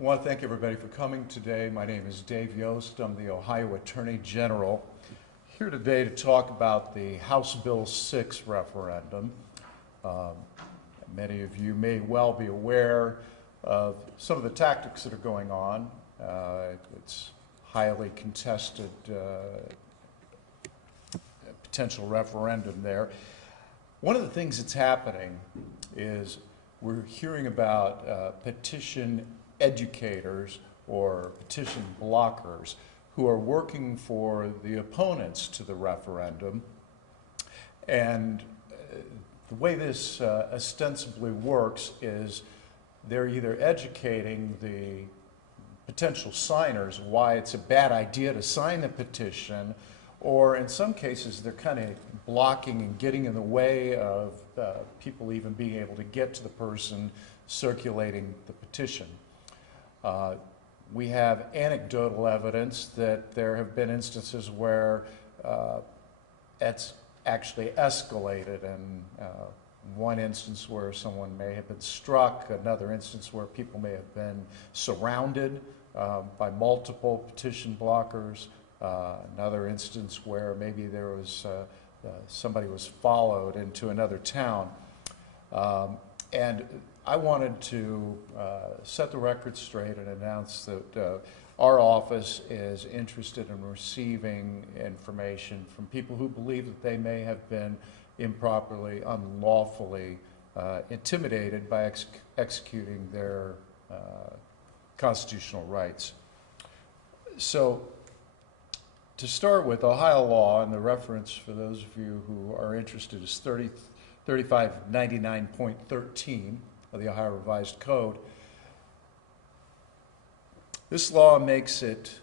I want to thank everybody for coming today. My name is Dave Yost. I'm the Ohio Attorney General. Here today to talk about the House Bill 6 referendum. Many of you may well be aware of some of the tactics that are going on. It's highly contested potential referendum there. One of the things that's happening is we're hearing about petition educators or petition blockers who are working for the opponents to the referendum. And the way this ostensibly works is they're either educating the potential signers why it's a bad idea to sign the petition, or in some cases they're kind of blocking and getting in the way of people even being able to get to the person circulating the petition. We have anecdotal evidence that there have been instances where it's actually escalated, and one instance where someone may have been struck, another instance where people may have been surrounded by multiple petition blockers, another instance where maybe there was somebody was followed into another town. And I wanted to set the record straight and announce that our office is interested in receiving information from people who believe that they may have been improperly, unlawfully intimidated by executing their constitutional rights. So, to start with, Ohio law, and the reference for those of you who are interested is 3599.13 of the Ohio Revised Code. This law makes it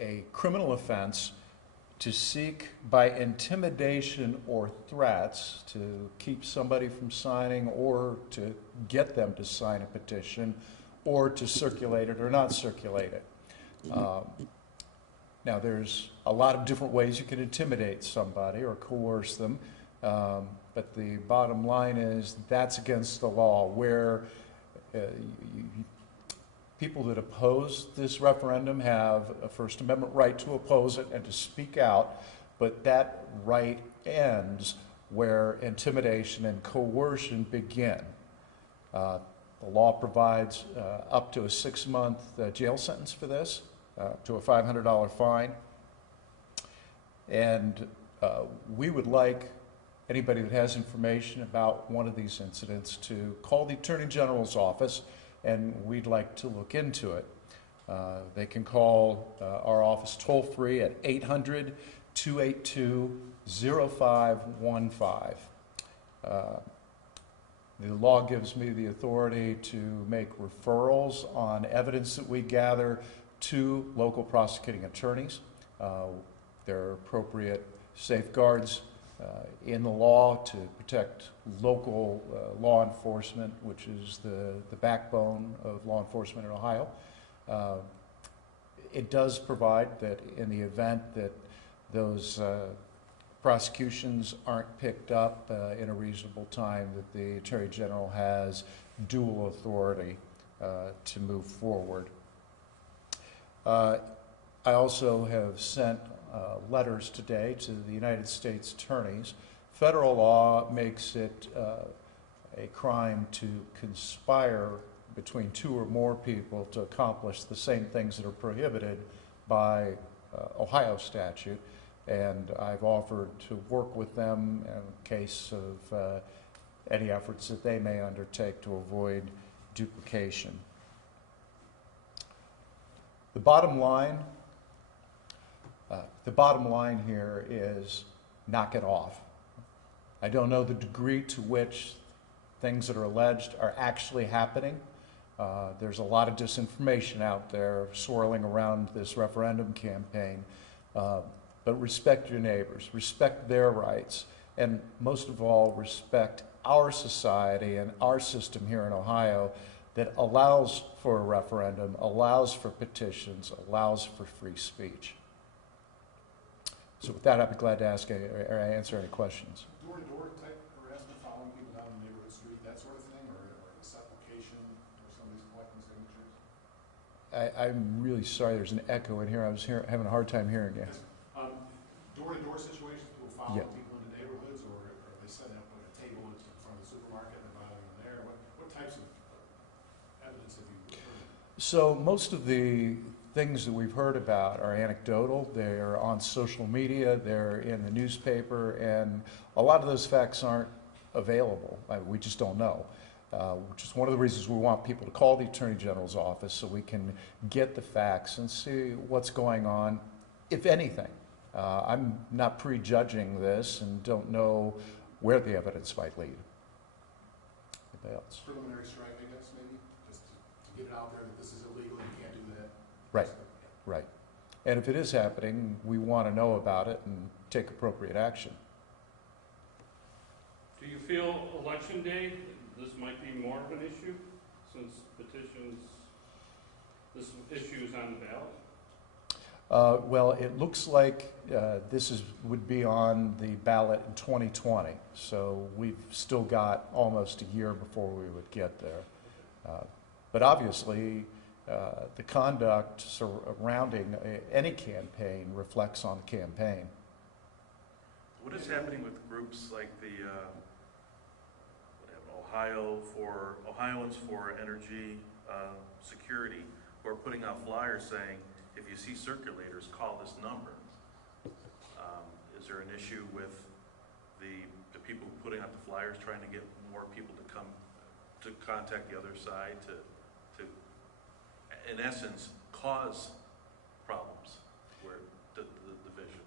a criminal offense to seek by intimidation or threats to keep somebody from signing, or to get them to sign a petition, or to circulate it or not circulate it. Now, there's a lot of different ways you can intimidate somebody or coerce them, but the bottom line is that's against the law. Where people that oppose this referendum have a First Amendment right to oppose it and to speak out, but that right ends where intimidation and coercion begin. The law provides up to a 6-month jail sentence for this, to a $500 fine. And we would like anybody that has information about one of these incidents to call the Attorney General's office, and we'd like to look into it. They can call our office toll-free at 800-282-0515. The law gives me the authority to make referrals on evidence that we gather to local prosecuting attorneys. There are appropriate safeguards in the law to protect local law enforcement, which is the backbone of law enforcement in Ohio. It does provide that in the event that those prosecutions aren't picked up in a reasonable time, that the Attorney General has dual authority to move forward. I also have sent letters today to the United States attorneys. Federal law makes it a crime to conspire between 2 or more people to accomplish the same things that are prohibited by Ohio statute, and I've offered to work with them in case of any efforts that they may undertake to avoid duplication. The bottom line here is knock it off. I don't know the degree to which things that are alleged are actually happening. There's a lot of disinformation out there swirling around this referendum campaign. But respect your neighbors, respect their rights, and most of all, respect our society and our system here in Ohio that allows for a referendum, allows for petitions, allows for free speech. So with that, I'd be glad to answer any questions. Door-to-door type harassment, following people down the neighborhood street, that sort of thing, or this application, or somebody's collecting signatures? I'm really sorry, there's an echo in here. I was having a hard time hearing you. Door-to-door situations, people following Yeah. people into neighborhoods, or are they setting up a table in front of the supermarket and bothering them there? What types of evidence have you heard? So most of the things that we've heard about are anecdotal. They're on social media, they're in the newspaper, and a lot of those facts aren't available. We just don't know, which is one of the reasons we want people to call the Attorney General's office so we can get the facts and see what's going on, if anything. I'm not prejudging this and don't know where the evidence might lead. Anybody else? Preliminary strike, I guess, maybe, just to get it out there that this is illegal, you can't do that. Right. Right. And if it is happening, we want to know about it and take appropriate action. Do you feel election day, this might be more of an issue since petitions, this issue is on the ballot? Well, it looks like would be on the ballot in 2020, so we've still got almost a year before we would get there. But obviously, the conduct surrounding any campaign reflects on the campaign. What is happening with groups like the Ohioans for Energy Security, who are putting out flyers saying, if you see circulators, call this number? Is there an issue with the people putting out the flyers trying to get more people to come to contact the other side to in essence, cause problems where the division?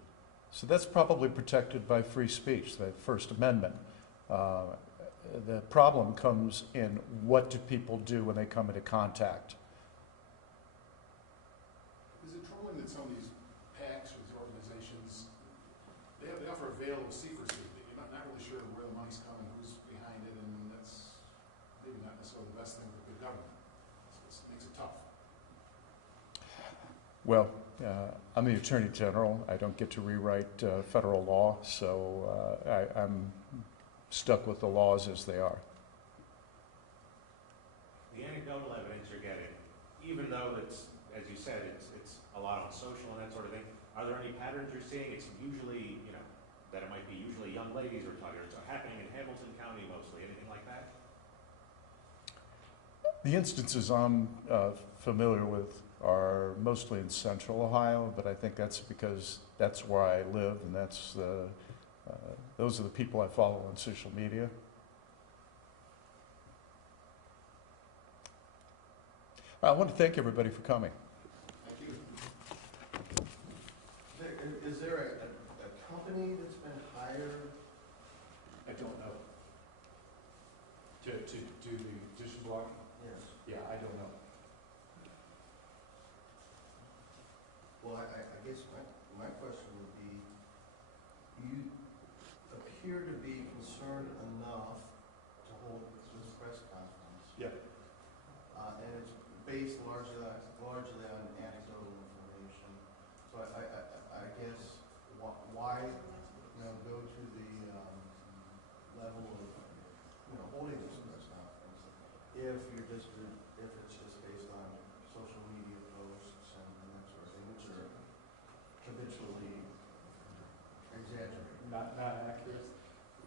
So that's probably protected by free speech, the First Amendment. The problem comes in what do people do when they come into contact. Is it troubling that some of these PACs or these organizations, they offer a veil of secrecy, that you're not really sure where the money's coming, who's behind it, and that's maybe not necessarily the best thing for good government. So it makes it tough. Well, I'm the Attorney General. I don't get to rewrite federal law, so I'm stuck with the laws as they are. The anecdotal evidence you're getting, even though it's, as you said, it's a lot on social and that sort of thing, are there any patterns you're seeing? It's usually, that it might be usually young ladies we're talking about. It's happening in Hamilton County mostly. Anything like that? The instances I'm familiar with are mostly in central Ohio, but I think that's because that's where I live and that's those are the people I follow on social media. I want to thank everybody for coming. Thank you. Is there a company that's been hired? I don't know. To do the petition blocking? Yes. Yeah, I don't know. Well, I guess my question would be, you appear to be concerned enough to hold this press conference. Yeah. And it's based largely on anecdotal information. So I guess why go to the level of holding this press conference if it's just based on social media posts and that sort of thing, which are habitually exaggerated. Not accurate.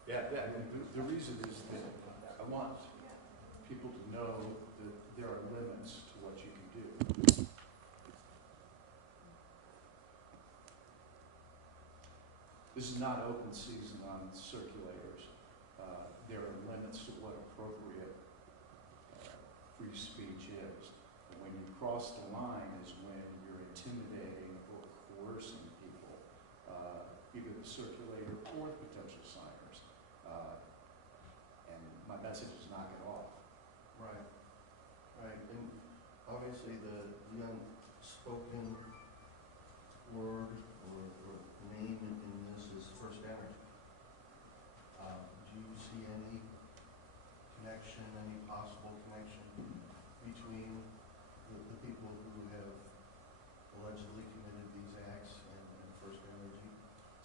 Yeah, the reason is that I want people to know that there are limits to what you can do. This is not open season on circulators. There are limits to what appropriate free speech is. And when you cross the line is when you're intimidating or coercing people, either the circulator or the potential signers. And my message is knock it off. Right. Right. And obviously the unspoken word or name in this is First Energy. Do you see any connection, any possible connection between the people who have allegedly committed these acts and First Energy?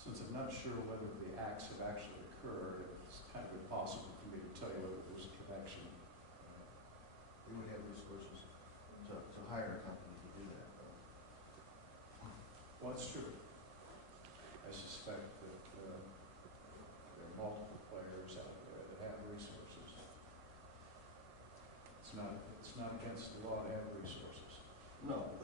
Since I'm not sure whether the acts not against the law to have resources. No,